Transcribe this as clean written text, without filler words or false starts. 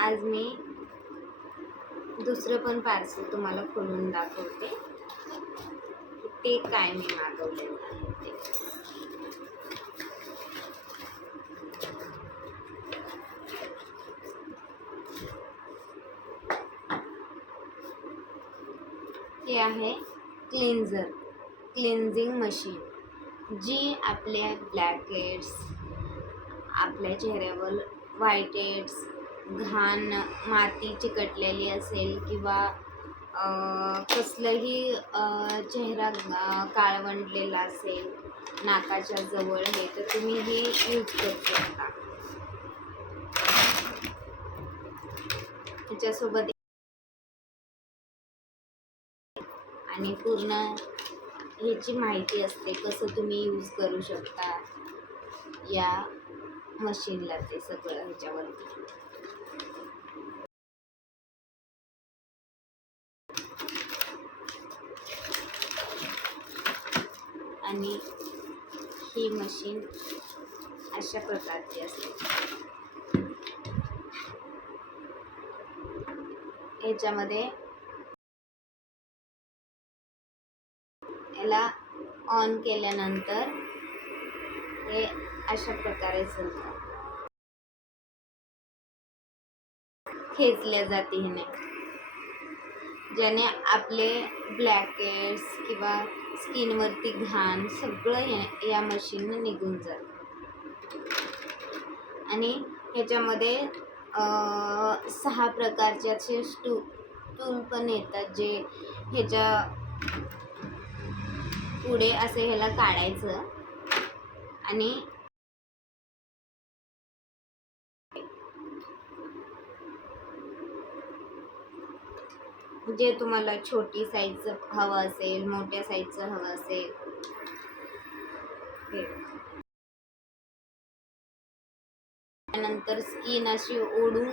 आज मी दुसरं पण पार्सल तुम्हाला खोलून दाखवते, ते काय मी मागवलेलं आहे ते. हे आहे क्लिन्झिंग मशीन, जी आपल्या ब्लॅक हेड्स, आपल्या चेहऱ्यावर व्हाईट हेड्स, घाण माती चिकटलेली असेल किंवा कसलंही चेहरा काळवंडलेला असेल नाकाच्या जवळ हे, तर तुम्ही हे यूज करू शकता. त्याच्यासोबत आणि पूर्ण ह्याची माहिती असते कसं तुम्ही यूज करू शकता या मशीनला, ते सगळं ह्याच्यावरती. आणि ही मशीन अशा प्रकारची असते. ह्याच्यामध्ये याला ऑन केल्यानंतर हे अशा प्रकारे खेचल्या जाते ह्याने, ज्याने आपले ब्लॅक हेड्स किंवा स्किनवरती घाण सगळं या मशीनने निघून जातं. आणि ह्याच्यामध्ये 6 प्रकारचे असे टूल पण येतात, जे ह्याच्या पुढे असे ह्याला काढायचं आणि जे तुम्हाला छोटी साईजचं हवं असेल, मोठ्या साईजचं हवं असेल, त्यानंतर स्किन अशी ओढून